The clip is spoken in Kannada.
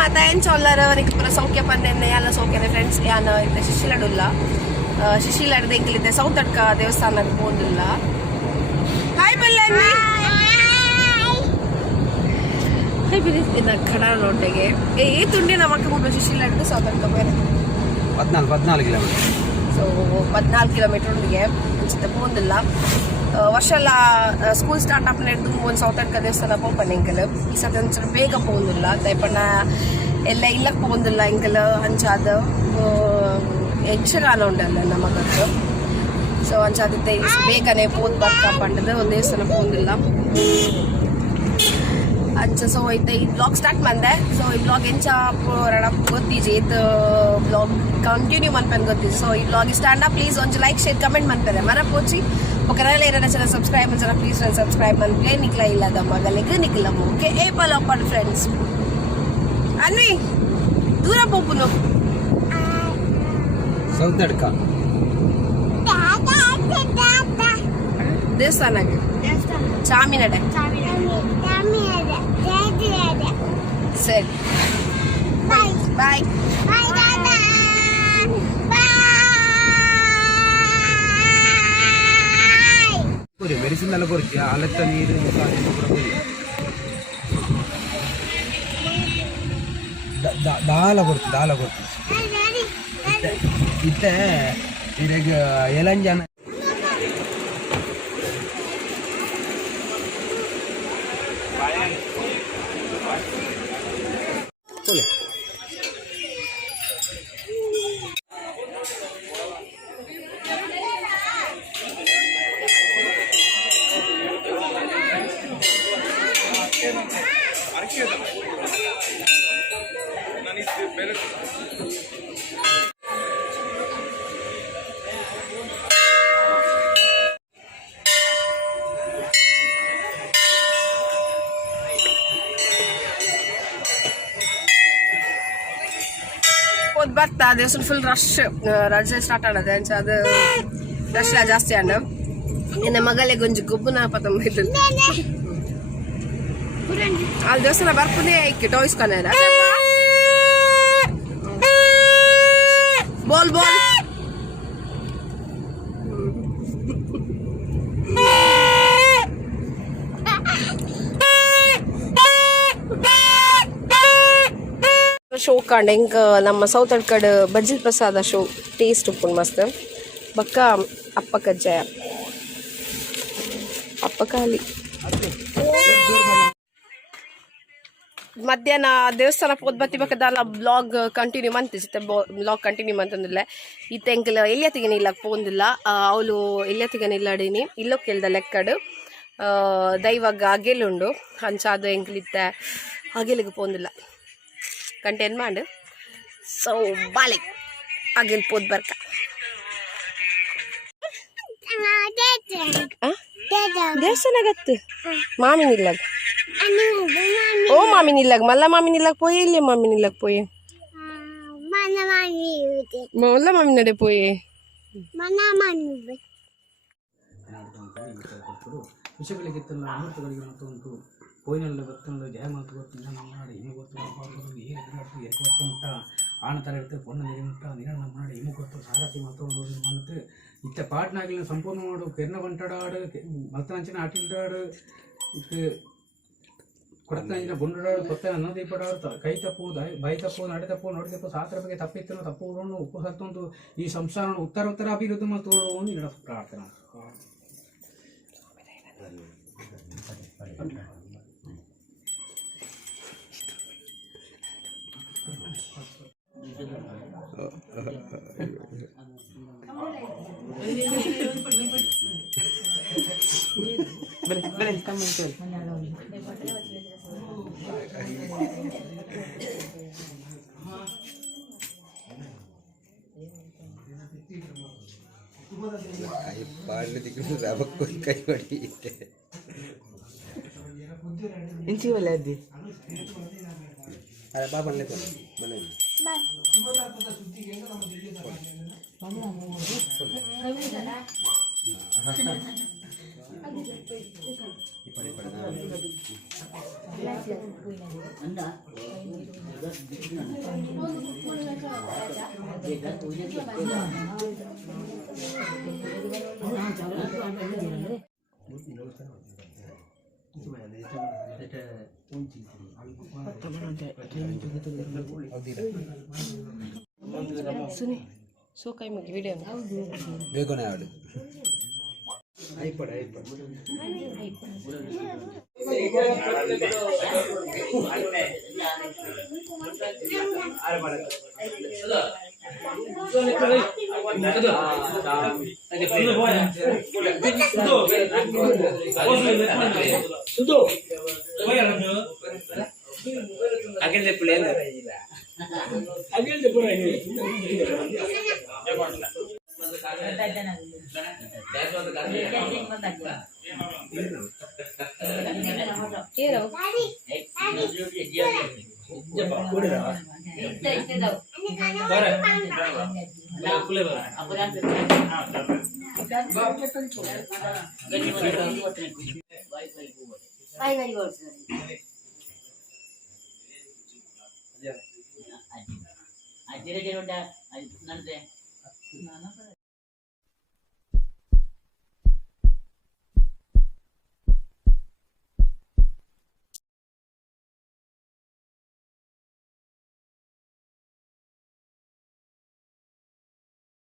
ಮಾತಾ ಏನು ಚೊಲ್ಲರ ಅವರಿಗೆ ಪೂರ ಸೌಖ್ಯ ಪಂದೆನ್ನೆ ಎಲ್ಲ ಸೌಖ್ಯನೇ ಫ್ರೆಂಡ್ಸ್ ಯಾನು ಇತ್ತೆ ಶಿಶಿಲಡುಲ್ಲ ಶಿಶಿಲಡ್ದು ಎಂಕಲಿದ್ದೆ ಸೌತಡ್ಕ ದೇವಸ್ಥಾನಕ್ಕೆ ಹೋದಿಲ್ಲ. ಹಾಯ್ ಪಲ್ಲವಿ ಹಾಯ್ ಬಿಡಿ ಇನ್ನು ಕಡ ನೋಟೆಗೆ ಈ ತುಂಡಿ ನಮ್ಮಕ್ಕ ಮುಟ್ಟು ಶಿಶಿಲಡ್ದು ಸೌತಡ್ಕ ಬೇರೆ 14 ಕಿಲೋಮೀಟರ್. ಸೊ 14 ಕಿಲೋಮೀಟರ್ ಉಂಡಿಗೆ ಅನ್ಸುತ್ತೆ ಹೋದಿಲ್ಲ. ವರ್ಷ ಎಲ್ಲ ಸ್ಕೂಲ್ ಸ್ಟಾರ್ಟ್ ಅಪ್ ನಡೆದು ಒಂದು ಸೌತಡ್ಕ ದೇವಸ್ಥಾನ ಪೋಪನ್ ಎಂಕಲ್ ಈ ಸತಿ ಒಂಚೂರು ಬೇಗ ಹೋದಿಲ್ಲ ದಯಪಣ್ಣ ಎಲ್ಲ ಇಲ್ಲಕ್ಕೆ ಹೋದಿಲ್ಲ ಎಂಕಲ್ ಅಂಚಾದ ಯಕ್ಷಗಾನ ಉಂಟಲ್ಲ ನಮಗತ್ತು. ಸೊ ಅಂಚಾದಿತ್ತೆ ಬೇಗನೆ ಪೋದ್ ಬರ್ತಾ ಪಂಡದು ಒಂದು ದೇವಸ್ಥಾನ ಹೋದಿಲ್ಲ ಅಂಚ. ಸೊ ಐತೆ ಈ ಬ್ಲಾಗ್ ಸ್ಟಾರ್ಟ್ ಮಂದೆ. ಸೊ ಈ ಬ್ಲಾಗ್ ಎಂಚ ರಣ ಗೊತ್ತಿಜಿ ಇದು ಬ್ಲಾಗ್ ಕಂಟಿನ್ಯೂ ಮನ್ಪನ್ ಗೊತ್ತಿಜಿ. ಸೊ ಈ ಬ್ಲಾಗ್ ಸ್ಟಾಂಡ ಪ್ಲೀಸ್ ಒಂದು ಲೈಕ್ ಶೇರ್ ಕಮೆಂಟ್ ಮನ್ಪದೆ ಮರ ಪೋಚಿ ఒకవేళ ఏదైనా చాలా సబ్స్క్రైబ్ చేయాలి ప్లీజ్ నేను సబ్స్క్రైబ్ మనకి నిక్లా ఇల్లదమ్మ గలకి నిక్లము ఓకే ఏ పలపడ్ ఫ్రెండ్స్ అన్వి దూర పోపును ಸೌತಡ್ಕ ದೇವಸ್ಥಾನಕ್ಕೆ ಚಾಮಿನಡೆ ಸರಿ ಬಾಯ್ ಬಾಯ್ ಮೆಡಿಸಿನ್ ಎಲ್ಲ ಕೊಡ್ತೀಯ ಅಲತ್ತ ನೀರು ದಾಲ ಕೊಡ್ತೀವಿ ಇತ್ತೆ ಈಗ ಎಲಂಜನ ಬರ್ತಾ ದೇವಸ್ಥಾನ ಫುಲ್ ರಶ್ ರಜೆ ಸ್ಟಾರ್ಟ್ ಆಡದೆ ಅಂಚ ಅದು ರಶ್ ಜಾಸ್ತಿ ಆಡ ಇನ್ನು ಮಗಲೆ ಗೊಂಜಿ ಗೊಬ್ಬನ ಪತ್ತೊಂಬೈದು ಅಲ್ಲಿ ದೇವಸ್ಥಾನ ಬರ್ಪುದೇ ಐಕೆ ಟಾಯ್ಸ್ ಕನ್ನಡ ಬೋಲ್ ಬೋಲ್ ಶೋ ಕಂಡು ಹೆಂಗ ನಮ್ಮ ಸೌತಡ್ಕಡ್ ಬಜ್ಜಿಲ್ ಪ್ರಸಾದ ಶೋ ಟೇಸ್ಟ್ ಉಪ್ಪುಂಡು ಮಸ್ತ್ ಬಕ್ಕ ಅಪ್ಪ ಕಜ್ಜಾಯ ಅಪ್ಪ ಖಾಲಿ ಮಧ್ಯಾಹ್ನ ದೇವಸ್ಥಾನ ಪೋದ್ ಬತ್ತಿ ಬಕ್ಕದಲ್ಲ ಬ್ಲಾಗ್ ಕಂಟಿನ್ಯೂ ಮಂತಿಸುತ್ತೆ ಬ್ಲಾಗ್ ಕಂಟಿನ್ಯೂ ಮಂತಂದಿಲ್ಲ ಈತ ಎಂಕಲ್ ಎಲ್ಲಿಯತ್ತಿಗೆ ನಿಲ್ಲಕ್ಕೆ ಪೋಂದಿಲ್ಲ ಅವಳು ಎಲ್ಲಿಯತ್ತಿಗೆ ನಿಲ್ಲಾಡಿನಿ ಇಲ್ಲೋ ಕೇಳ್ದ ಲೆಕ್ಕಡು ದೈವಾಗ ಅಗೆಲುಂಡು ಅಂಚಾದು ಎಂಕಲಿತ್ತೆ ಅಗೆಲಿಗೆ ಪೋಂದಿಲ್ಲ ಕಂಟೆನ್ ಮಾಡು. ಸೊ ಬಾಲೆ ಆಗಿಲ್ ಪೋದ್ ಬರ್ಕ ದೇವಸ್ಥಾನಗತ್ತು ಮಾಮಿನಿಲ್ಲಾಗ ಓ ಮಾಮಿನಿಲ್ಲಾಗ ಮಲ್ಲ ಮಾಮಿನಿಲ್ಲಾಗ ಪೋಯಿ ಇಲ್ಲಿ ಮಾಮಿನಿಲ್ಲಾಗ ಪೋಯಿ ಮಲ್ಲ ಮಾಮಿ ನಡೆ ಪೋಯಿ ವಿಷಯಗಳಿಗಿತ್ತಲ್ಲ ಅಮೃತಗಳಿಗೆ ಮತ್ತೊಂದು ಪೋಯಿನಲ್ಲಿ ಗೊತ್ತಂದು ಜಯ ಮಾತು ಗೊತ್ತಿಲ್ಲ ನಮ್ಮ ನಾಡು ಹಿಮೆ ಗೊತ್ತು ಎರಡು ವರ್ಷ ಮುಟ್ಟ ಆಣ ಥರ ಇರ್ತದೆ ಪೊಣ್ಣ ನೀರು ಮುಟ್ಟ ನೀರು ನಮ್ಮ ನಾಡು ಹಿಮೆ ಗೊತ್ತು ಸಾರಥಿ ಮತ್ತೊಂದು ಮಣ್ಣು ಇತ್ತ ಪಾಟ್ನಾಗಿಲ್ಲ ಸಂಪೂರ್ಣ ಮಾಡು ಕೆರ್ನ ಬಂಟಾಡಾಡು ಮಲ್ತನಂಚಿನ ಆಟಿಲ್ಡಾಡು ಇತ್ತು ಕೊಡತಂಚಿನ ಬುಂಡಾಡು ತೊತ್ತ ಅನ್ನೋದಿ ಪಡಾಡು ಕೈ ತಪ್ಪು ಬೈ ತಪ್ಪು ನಡೆ ತಪ್ಪು ನೋಡಿ ತಪ್ಪು ಸಾತ್ರ ಬಗ್ಗೆ ತಪ್ಪಿತ್ತು ತಪ್ಪು ಉಪ್ಪು ಸತ್ತೊಂದು ಈ ಸಂಸಾರ ಉತ್ತರ ಅಭಿವೃದ್ಧಿ ಮತ್ತು ನಿಡ ಪ್ರಾರ್ಥನಾ ಕೈ ಮಾಡಿ ಇಂಚಿ ಒಳ್ಳೆ ಅದ್ದಿ ಬಾಬನ್ನೇ ಸುನಿ ಸೋಕಾಯಿ ಮುಗಿ ವಿಡಿಯೋ ಬೇಕನೆ ಆಡು ಅಜ್ಜಿರ